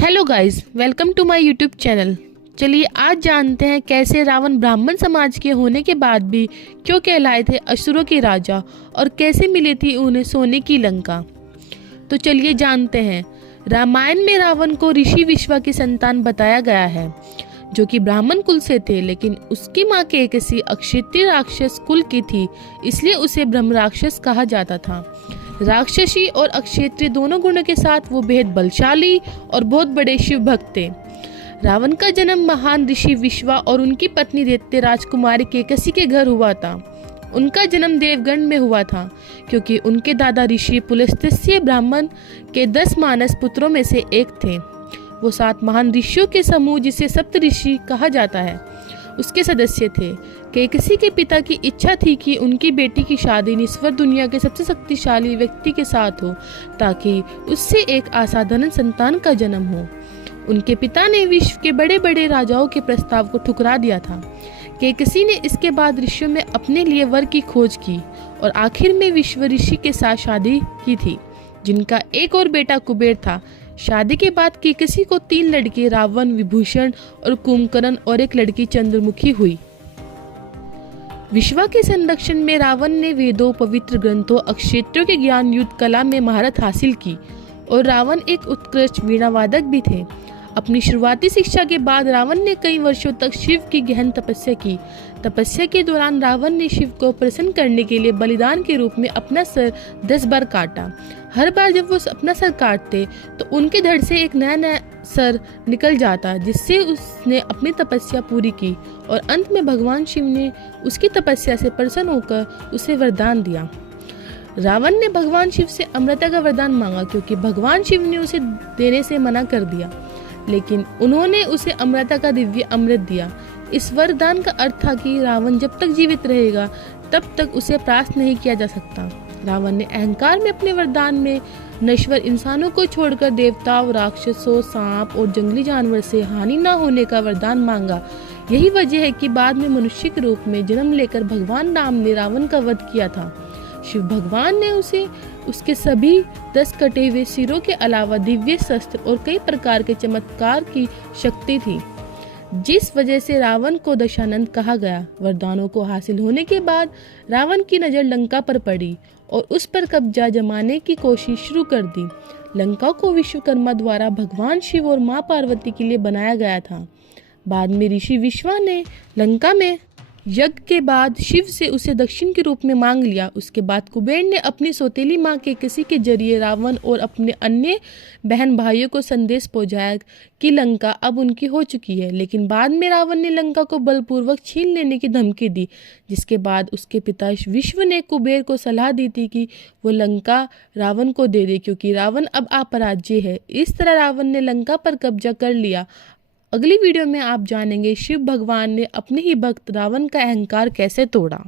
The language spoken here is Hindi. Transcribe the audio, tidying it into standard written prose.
Hello guys, welcome to my YouTube channel. चलिए आज जानते हैं कैसे रावण ब्राह्मण समाज के होने के बाद भी क्यों कहलाए थे असुरों के राजा और कैसे मिली थी उन्हें सोने की लंका। तो चलिए जानते हैं। रामायण में रावण को ऋषि विश्वा की संतान बताया गया है, जो कि ब्राह्मण कुल से थे, लेकिन उसकी माँ केकसी अक्षत्रिय राक्षस कुल की थी, इसलिए उसे ब्रह्म राक्षस कहा जाता था। राक्षसी और अक्षत्रिय दोनों गुणों के साथ वो बेहद बलशाली और बहुत बड़े शिव भक्त थे। रावण का जन्म महान ऋषि विश्वा और उनकी पत्नी दैत्य राजकुमारी केकसी के घर हुआ था। उनका जन्म देवगण में हुआ था, क्योंकि उनके दादा ऋषि पुलस्त्य ब्राह्मण के 10 मानस पुत्रों में से एक थे। वो 7 महान ऋषियों के समूह, जिसे सप्त ऋषि कहा जाता है, उसके सदस्य थे। केकसी के पिता की इच्छा थी कि उनकी बेटी की शादी निस्वर दुनिया के सबसे शक्तिशाली व्यक्ति के साथ हो, ताकि उससे एक असाधारण संतान का जन्म हो। उनके पिता ने विश्व के बड़े बड़े राजाओं के प्रस्ताव को ठुकरा दिया था। केकसी ने इसके बाद ऋषियों में अपने लिए वर की खोज की और आखिर में विश्व ऋषि के साथ शादी की थी, जिनका एक और बेटा कुबेर था। शादी के बाद केकसी को 3 लड़के रावण, विभूषण और कुंभकर्ण और एक लड़की चंद्रमुखी हुई। विश्वा के संरक्षण में रावण ने वेदों, पवित्र ग्रंथों, अक्षत्रियों के ज्ञान, युद्ध कला में महारत हासिल की और रावण एक उत्कृष्ट वीणावादक भी थे। अपनी शुरुआती शिक्षा के बाद रावण ने कई वर्षों तक शिव की गहन तपस्या की। तपस्या के दौरान रावण ने शिव को प्रसन्न करने के लिए बलिदान के रूप में अपना सर 10 बार काटा। हर बार जब वो अपना सर काटते तो उनके धड़ से एक नया सर निकल जाता, जिससे उसने अपनी तपस्या पूरी की और अंत में भगवान शिव ने उसकी तपस्या से प्रसन्न होकर उसे वरदान दिया। रावण ने भगवान शिव से अमृता का वरदान मांगा, क्योंकि भगवान शिव ने उसे देने से मना कर दिया, लेकिन उन्होंने उसे अमृता का दिव्य अमृत दिया। इस वरदान का अर्थ था कि रावण जब तक जीवित रहेगा तब तक उसे परास्त नहीं किया जा सकता। रावण ने अहंकार में अपने वरदान में नश्वर इंसानों को छोड़कर देवताओं, राक्षसों, सांप और जंगली जानवर से हानि न होने का वरदान मांगा। यही वजह है कि बाद में मनुष्य के रूप में जन्म लेकर भगवान राम ने रावण का वध किया था। शिव भगवान ने उसे उसके सभी 10 कटे हुए सिरों के अलावा दिव्य शस्त्र और कई प्रकार के चमत्कार की शक्ति थी, जिस वजह से रावण को दशानंद कहा गया। वरदानों को हासिल होने के बाद रावण की नजर लंका पर पड़ी और उस पर कब्जा जमाने की कोशिश शुरू कर दी। लंका को विश्वकर्मा द्वारा भगवान शिव और मां पार्वती के लिए बनाया गया था। बाद में ऋषि विश्वा ने लंका में यज्ञ के बाद शिव से उसे दक्षिण के रूप में मांग लिया। उसके बाद कुबेर ने अपनी सौतेली मां केकसी के जरिए रावण और अपने अन्य बहन भाइयों को संदेश पहुंचाया कि लंका अब उनकी हो चुकी है। लेकिन बाद में रावण ने लंका को बलपूर्वक छीन लेने की धमकी दी, जिसके बाद उसके पिता विश्व ने कुबेर को सलाह दी थी कि वो लंका रावण को दे दे, क्योंकि रावण अब अपराज्य है। इस तरह रावण ने लंका पर कब्जा कर लिया। अगली वीडियो में आप जानेंगे शिव भगवान ने अपने ही भक्त रावण का अहंकार कैसे तोड़ा।